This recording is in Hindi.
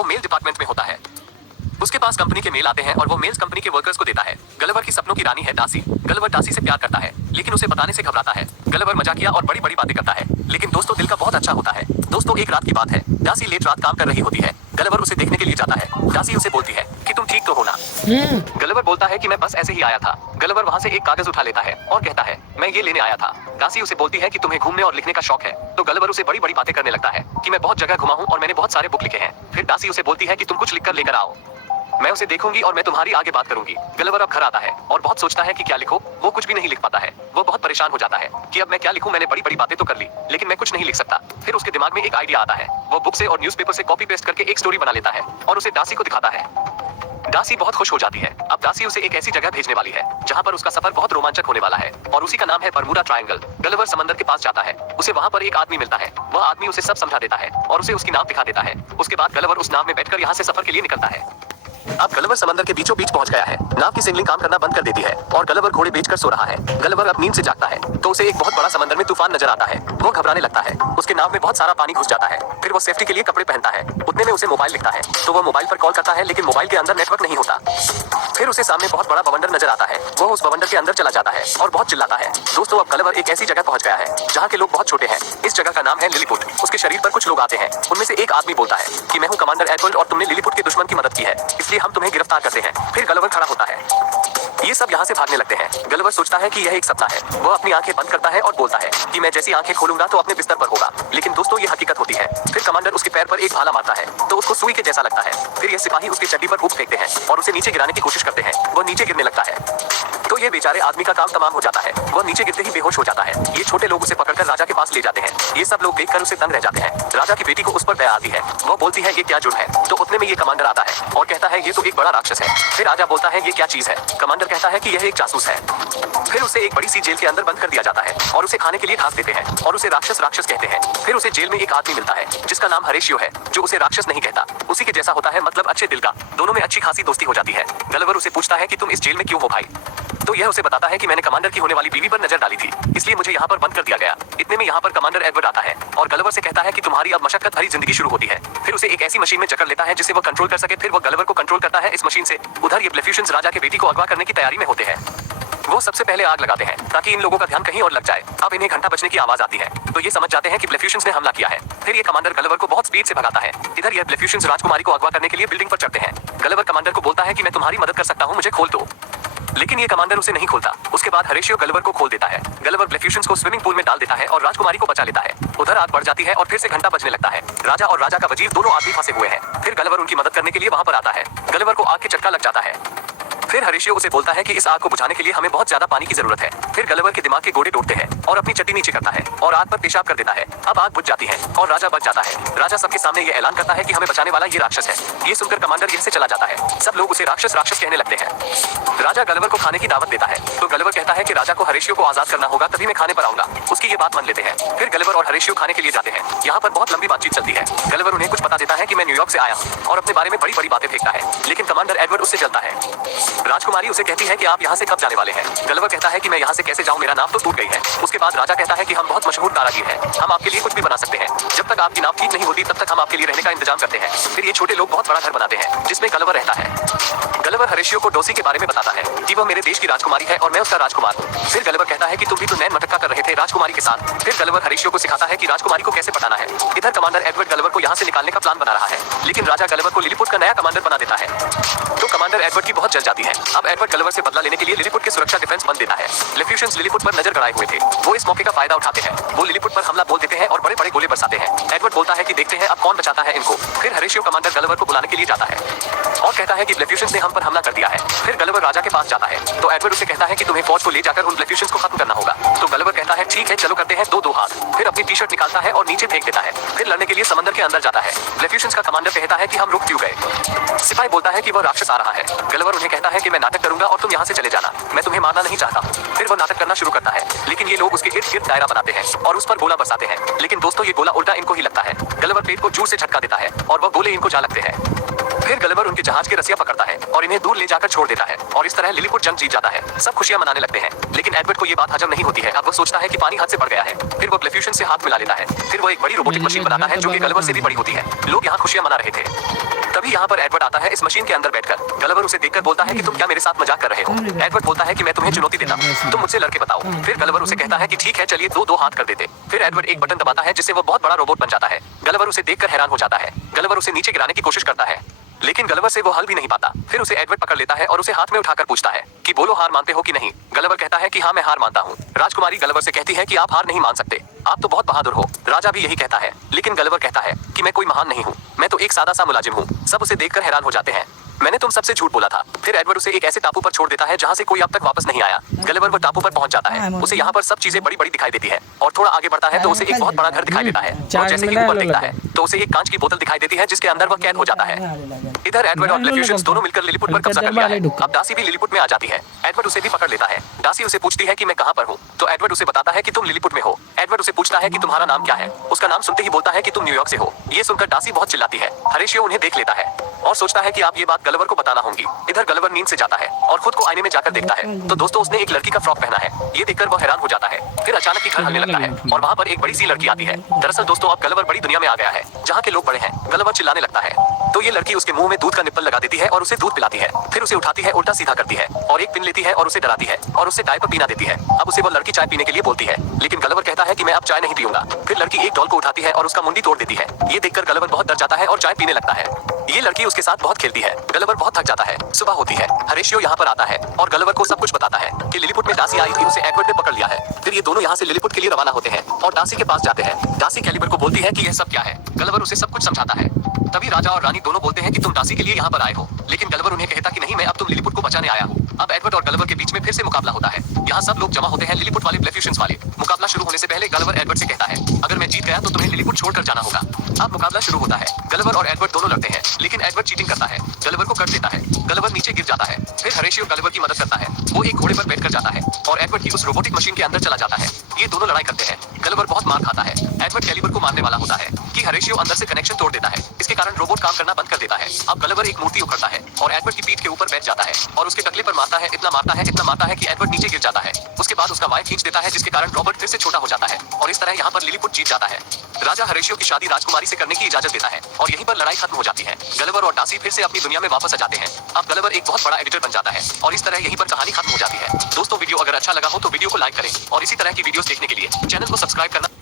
वो मेल डिपार्टमेंट में होता है। उसके पास कंपनी के मेल आते हैं और वो मेल्स कंपनी के वर्कर्स को देता है। गलिवर की सपनों की रानी है डार्सी। गलिवर डार्सी से प्यार करता है, लेकिन उसे बताने से घबराता है। गलिवर मजाकिया और बड़ी बड़ी बातें करता है, लेकिन दोस्तों दिल का बहुत अच्छा होता है। दोस्तों एक रात की बात है, डार्सी लेट रात काम कर रही होती है। गलिवर उसे देखने के लिए जाता है। डार्सी उसे बोलती है कि तुम ठीक तो हो ना। गलिवर बोलता है कि मैं बस ऐसे ही आया था। गलिवर वहाँ से एक कागज उठा लेता है और कहता है मैं ये लेने आया था। डार्सी उसे बोलती है कि तुम्हें घूमने और लिखने का शौक है, तो गलिवर उसे बड़ी बड़ी बातें करने लगता है कि मैं बहुत जगह घुमा हूँ और मैंने बहुत सारे बुक लिखे हैं। फिर डार्सी उसे बोलती है कि तुम कुछ लिखकर लेकर आओ, मैं उसे देखूंगी और मैं तुम्हारी आगे बात करूंगी। गलिवर अब घर आता है और बहुत सोचता है कि क्या लिखो। वो कुछ भी नहीं लिख पाता है। वो बहुत परेशान हो जाता है कि अब मैं क्या लिखूं, मैंने बड़ी बड़ी बातें तो कर ली, लेकिन मैं कुछ नहीं लिख सकता। फिर उसके दिमाग में एक आइडिया आता है। वो बुक से और न्यूज़पेपर से कॉपी पेस्ट करके एक स्टोरी बना लेता है और उसे डार्सी को दिखाता है। डार्सी बहुत खुश हो जाती है। अब डार्सी उसे एक ऐसी जगह भेजने वाली है जहाँ पर उसका सफर बहुत रोमांचक होने वाला है और उसी का नाम है बरमूडा ट्रायंगल। गलिवर समंदर के पास जाता है। उसे वहाँ पर एक आदमी मिलता है। वह आदमी उसे सब समझा देता है और उसे उसकी नाव दिखा देता है। उसके बाद गलिवर उस नाव में बैठकर यहाँ से सफर के लिए निकलता है। अब गलिवर समंदर के बीचों बीच पहुंच गया है। नाव की सिग्नलिंग काम करना बंद कर देती है और गलिवर घोड़े बेचकर सो रहा है। गलिवर अब नींद से जागता है तो उसे एक बहुत बड़ा समंदर में तूफान नजर आता है। वो घबराने लगता है। उसके नाव में बहुत सारा पानी घुस जाता है। फिर वो सेफ्टी के लिए कपड़े पहनता है। उतने में उसे मोबाइल दिखता है तो वो मोबाइल पर कॉल करता है, लेकिन मोबाइल के अंदर नेटवर्क नहीं होता। फिर उसे सामने बहुत बड़ा बवंडर नजर आता है। वो उस बवंडर के अंदर चला जाता है और बहुत चिल्लाता है। दोस्तों अब गलिवर एक ऐसी जगह पहुंच गया है जहाँ के लोग बहुत छोटे हैं। इस जगह का नाम है लिलीपुट। उसके शरीर पर कुछ लोग आते हैं। उनमें से एक आदमी बोलता है कि मैं हूँ कमांडर एडवर्ड और तुमने लिलीपुट के दुश्मन की मदद की है, इसलिए हम तुम्हें गिरफ्तार करते हैं। फिर गलिवर खड़ा होता है। ये सब यहाँ से भागने लगते हैं। गलिवर सोचता है कि यह एक सपना है। वह अपनी आंखें बंद करता है और बोलता है कि मैं जैसी आंखें खोलूंगा तो अपने बिस्तर पर होगा, लेकिन दोस्तों ये हकीकत होती है। फिर कमांडर उसके पैर पर एक भाला मारता है तो उसको सुई के जैसा लगता है। फिर ये सिपाही उसकी चड्डी पर ऊप फेंकते हैं और उसे नीचे गिराने की कोशिश करते हैं। वो नीचे गिरने लगता है तो ये बेचारे आदमी का काम तमाम हो जाता है। वो नीचे गिरते ही बेहोश हो जाता है। ये छोटे लोग उसे पकड़कर राजा के पास ले जाते हैं। ये सब लोग देखकर उसे दंग रह जाते हैं। राजा की बेटी को उस पर दया आती है। वो बोलती है ये क्या जुर्म है, तो उतने में ये कमांडर आता है और कहता है ये तो एक बड़ा राक्षस है। फिर राजा बोलता है ये क्या चीज है। कमांडर कहता है कि यह एक जासूस है। फिर उसे एक बड़ी सी जेल के अंदर बंद कर दिया जाता है और उसे खाने के लिए घास देते हैं और उसे राक्षस राक्षस कहते हैं। फिर उसे जेल में एक आदमी मिलता है जिसका नाम हरेशियो है, जो उसे राक्षस नहीं कहता, उसी के जैसा होता है, मतलब अच्छे दिल का। दोनों में अच्छी खासी दोस्ती हो जाती है। गलिवर उसे पूछता है कि तुम इस जेल में क्यों हो भाई, तो यह उसे बताता है कि मैंने कमांडर की होने वाली बीवी पर नजर डाली थी, इसलिए मुझे यहाँ पर बंद कर दिया गया। इतने में यहाँ पर कमांडर एडवर्ड आता है और गलिवर से कहता है कि तुम्हारी अब मशक्कत भरी जिंदगी शुरू होती है। फिर उसे एक ऐसी मशीन में जकड़ लेता है जिसे वो कंट्रोल कर सके। फिर वो गलिवर को कंट्रोल करता है इस मशीन से। उधर ये ब्लेफ्यूशंस राजा के बेटी को अगवा करने की तैयारी में होते हैं। वो सबसे पहले आग लगाते हैं ताकि इन लोगों का ध्यान कहीं और लग जाए। अब इन्हें घंटा बजने की आवाज आती है तो ये समझ जाते हैं कि ब्लेफ्यूशंस ने हमला किया है। फिर ये कमांडर गलिवर को बहुत स्पीड से भगाता है। इधर ये ब्लेफ्यूशंस राजकुमारी को अगवा करने के लिए बिल्डिंग पर चढ़ते हैं। गलिवर कमांडर को बोलता है कि मैं तुम्हारी मदद कर सकता हूँ, मुझे खोल दो, लेकिन ये कमांडर उसे नहीं खोलता। उसके बाद हरेशियो गलिवर को खोल देता है। गलिवर ब्लेफ्यूशंस को स्विमिंग पूल में डाल देता है और राजकुमारी को बचा लेता है। उधर आग बढ़ जाती है और फिर से घंटा बजने लगता है। राजा और राजा का वजीर दोनों आदमी फंसे हुए हैं। फिर गलिवर उनकी मदद करने के लिए वहां पर आता है। गलिवर को आग के चटका लग जाता है। फिर हरेशियो उसे बोलता है कि इस आग को बुझाने के लिए हमें बहुत ज्यादा पानी की जरूरत है। फिर गलिवर के दिमाग के गोले टूटते हैं और अपनी चड्डी नीचे करता है और आग पर पेशाब कर देता है। अब आग बुझ जाती है और राजा बच जाता है। राजा सबके सामने ये ऐलान करता है कि हमें बचाने वाला ये राक्षस है। ये सुनकर कमांडर यहीं से चला जाता है। सब लोग उसे राक्षस राक्षस कहने लगते हैं। राजा गलिवर को खाने की दावत देता है तो गलिवर कहता है कि राजा को हरेशियो को आजाद करना होगा, तभी मैं खाने पर आऊंगा। उसकी ये बात मान लेते हैं। फिर गलिवर और हरेशियो खाने के लिए जाते हैं। यहाँ पर बहुत लंबी बातचीत चलती है। गलिवर उन्हें कुछ बता देता है कि मैं न्यूयॉर्क से आया हूँ और अपने बारे में बड़ी बड़ी बातें फेंकता है, लेकिन कमांडर एडवर्ड उससे जलता है। राजकुमारी उसे कहती है कि आप यहाँ से कब जाने वाले हैं। गलिवर कहता है कि मैं यहाँ से कैसे जाऊँ, मेरा नाव तो टूट गई है। उसके बाद राजा कहता है कि हम बहुत मशहूर कारागिर हैं, हम आपके लिए कुछ भी बना सकते हैं। जब तक आपकी नाव ठीक नहीं होती तब तक हम आपके लिए रहने का इंतजाम करते हैं। फिर ये छोटे लोग बहुत बड़ा घर बनाते हैं जिसमें गलिवर रहता है। गलिवर हरेशियो को डोसी के बारे में बताता है कि वह मेरे देश की राजकुमारी है और मैं उसका राजकुमार हूँ। फिर गलिवर कहता है कि तुम भी तो नैन मटक्का कर रहे थे राजकुमारी के साथ। फिर गलिवर हरेशियो को सिखाता है कि राजकुमारी को कैसे पटाना है। इधर कमांडर एडवर्ड गलिवर को यहाँ से निकालने का प्लान बना रहा है, लेकिन राजा गलिवर को लिलीपुट का नया कमांडर बना देता है। तो कमांडर एडवर्ड की बहुत जल जाती है। अब एडवर्ड गलिवर से बदला लेने के लिए लिलीपुट के सुरक्षा डिफेंस बंद देता है। ब्लेफ्यूशंस लिलीपुट पर नजर गड़ाए हुए थे। वो इस मौके का फायदा उठाते हैं। वो लिलीपुट पर हमला बोल देते हैं और बड़े बड़े गोले बरसाते हैं। एडवर्ड बोलता है कि देखते हैं अब कौन बचाता है इनको। फिर हरेशियो कमांडर गलिवर को बुलाने के लिए जाता है और कहता है कि ब्लेफ्यूशंस ने हम पर हमला कर दिया है। फिर गलिवर राजा के पास जाता है तो एडवर्ड उसे कहता है कि तुम्हें फौज को ले जाकर उन ब्लेफ्यूशंस को खत्म करना होगा। तो गलिवर कहता है ठीक है चलो करते हैं, दो हाथ। फिर अपनी टी शर्ट निकालता है और नीचे फेंक देता है। फिर लड़ने के लिए समंदर के अंदर जाता है। ब्लेफ्यूशंस का कमांडर कहता है कि हम रुक क्यों गए। सिपाही बोलता है कि वह राक्षस आ रहा है। गलिवर उन्हें कहता है कि मैं नाटक करूंगा और तुम यहाँ से चले जाना, मैं तुम्हें मारना नहीं चाहता। फिर वो नाटक करना शुरू करता है, लेकिन ये लोग उसके इर्द गिर्द दायरा बनाते हैं और उस पर गोला बरसाते हैं। लेकिन दोस्तों ये गोला उल्टा इनको ही लगता है। गलिवर पेट को जोर से झटका देता है और वह गोले इनको जा लगते हैं। फिर गलिवर उनके जहाज के रस्सियां पकड़ता है और इन्हें दूर ले जाकर छोड़ देता है और इस तरह लिलीपुट जंग जीत जाता है। सब खुशियां मनाने लगते हैं, लेकिन एडवर्ड को ये बात हजम नहीं होती है। अब वो सोचता है कि पानी हद से बढ़ गया है। फिर वो ब्लेफ्यूशन से हाथ मिला लेता है। फिर वो एक बड़ी रोबोटिक मशीन बनाता है जो कि गलिवर से भी बड़ी होती है। लोग यहाँ खुशियां मना रहे थे। तभी यहाँ पर एडवर्ड आता है इस मशीन के अंदर बैठकर। गलिवर उसे देखकर बोलता है कि तुम क्या मेरे साथ मजाक कर रहे हो? एडवर्ड बोलता है कि मैं तुम्हें चुनौती देता हूँ, तुम मुझसे लड़के बताओ। फिर गलिवर उसे कहता है कि ठीक है, चलिए दो हाथ कर देते। फिर एडवर्ड एक बटन दबाता है जिससे वो बहुत बड़ा रोबोट बन जाता है। गलिवर उसे देखकर हैरान हो जाता है। गलिवर उसे नीचे गिराने की कोशिश करता है, लेकिन गलिवर से वो हल भी नहीं पाता। फिर उसे एडवर्ड पकड़ लेता है और उसे हाथ में उठाकर पूछता है कि बोलो, हार मानते हो कि नहीं? गलिवर कहता है कि हाँ, मैं हार मानता हूँ। राजकुमारी गलिवर से कहती है कि आप हार नहीं मान सकते, आप तो बहुत बहादुर हो। राजा भी यही कहता है, लेकिन गलिवर कहता है कि मैं कोई महान नहीं हूँ, मैं तो एक सादा सा मुलाजिम हूँ। सब उसे देखकर हैरान हो जाते हैं। मैंने तुम सबसे झूठ बोला था। फिर एडवर्ड उसे एक ऐसे टापू पर छोड़ देता है जहाँ से कोई अब तक वापस नहीं आया। गलिवर वो टापू पर पहुंच जाता है। उसे यहाँ पर सब चीजें बड़ी बड़ी दिखाई देती है और थोड़ा आगे बढ़ता है तो उसे एक बहुत बड़ा घर दिखाई देता है। और जैसे ही ऊपर देखता है तो उसे एक कांच की बोतल दिखाई देती है जिसके अंदर वह कैद हो जाता है। इधर एडवर्ड और ब्लेफ्यूशंस दोनों मिलकर लिलीपुट पर कब्जा कर लिया है। अब डासी भी लिलीपुट में आ जाती है। एडवर्ड उसे भी पकड़ लेता है। डासी उसे पूछती है कि मैं कहाँ पर हूँ, तो एडवर्ड उसे बताता है कि तुम लिलीपुट में हो। एडवर्ड उसे पूछता है कि तुम्हारा नाम क्या है। उसका नाम सुनते ही बोलता है कि तुम न्यूयॉर्क से हो। ये सुनकर डासी बहुत चिल्लाती है। हरेशियो उन्हें देख लेता है और सोचता है कि आप ये बात गलिवर को बताना होगी। इधर गलिवर नींद से जाता है और खुद को आईने में जाकर देखता है तो दोस्तों उसने एक लड़की का फ्रॉक पहना है। ये देखकर वह हैरान हो जाता है। फिर अचानक ही घर हलने लगता है और वहाँ पर एक बड़ी सी लड़की आती है। दरअसल दोस्तों अब गलिवर बड़ी दुनिया में आ गया है जहाँ के लोग बड़े हैं। गलिवर चिल्लाने लगता है तो ये लड़की उसके मुंह में दूध का निप्पल लगा देती है और उसे दूध पिलाती है। फिर उसे उठाती है, उल्टा सीधा करती है और एक पिन लेती है और उसे डराती है और उससे डायपर पीना देती है। अब उसे वो लड़की चाय पीने के लिए बोलती है, लेकिन गलिवर कहता है कि मैं अब चाय नहीं पीऊंगा। फिर लड़की एक डॉल को उठाती है और उसका मुंडी तोड़ देती है। ये देखकर गलिवर बहुत डर जाता है और चाय पीने लगता है। ये लड़की उसके साथ बहुत खेलती है। गलिवर बहुत थक जाता है। सुबह होती है। हरेशियो यहाँ पर आता है और गलिवर को सब कुछ बताता है कि लिलीपुट में डासी आई थी, उसे एडवर्ड ने पकड़ लिया है। फिर ये दोनों यहाँ से लिलीपुट के लिए रवाना होते हैं और डासी के पास जाते हैं। डासी कैलिबर को बोलती है कि यह सब क्या है। गलिवर उसे सब कुछ समझाता है। तभी राजा और रानी दोनों बोलते हैं कि तुम डासी के लिए यहाँ पर आए हो, लेकिन गलिवर उन्हें कहता कि नहीं, मैं अब तुम लिलीपुट को बचाने आया हूँ। अब एडवर्ड और गलिवर के बीच में फिर से मुकाबला होता है। यहाँ सब लोग जमा होते हैं, लिलीपुट वाले, ब्लेफ्यूशंस वाले। मुकाबला शुरू होने से पहले गलिवर एडवर्ड से कहता है, अगर मैं जीत गया तो तुम्हें लिलीपुट छोड़कर जाना होगा। अब मुकाबला शुरू होता है। गलिवर और एडवर्ड दोनों लड़ते हैं, लेकिन एडवर्ड चीटिंग करता है, गलिवर को कट देता है। गलिवर नीचे गिर जाता है। फिर हरेशियो गलिवर की मदद करता है। वो एक घोड़े पर बैठकर जाता है और एडवर्ड की उस रोबोटिक मशीन के अंदर चला जाता है। ये दोनों लड़ाई करते हैं। गलिवर बहुत मार खाता है। एडवर्ड कैलिबर को मारने वाला होता है कि हरेशियो अंदर से कनेक्शन तोड़ देता है। इसके कारण रोबोट काम करना बंद कर देता है। अब गलिवर एक मूर्ति उखड़ता है और एडवर्ड की पीठ के ऊपर बैठ जाता है और उसके टकले पर मारता है। इतना मारता है कि एडवर्ड नीचे गिर जाता है। उसके बाद उसका वाय खींच देता है जिसके कारण रॉबर्ट फिर से छोटा हो जाता है और इस तरह यहाँ पर लिलीपुट जीत जाता है। राजा हरेशियो की शादी राजकुमारी से करने की इजाजत देता है और यहीं पर लड़ाई खत्म हो जाती है। गलिवर और डासी फिर से अपनी दुनिया में वापस आ जाते हैं। अब गलिवर एक बहुत बड़ा एडिटर बन जाता है और इस तरह यहीं पर कहानी खत्म हो जाती है। दोस्तों वीडियो अगर अच्छा लगा हो तो वीडियो को लाइक करें और इसी तरह की वीडियोस देखने के लिए चैनल को सब्सक्राइब करना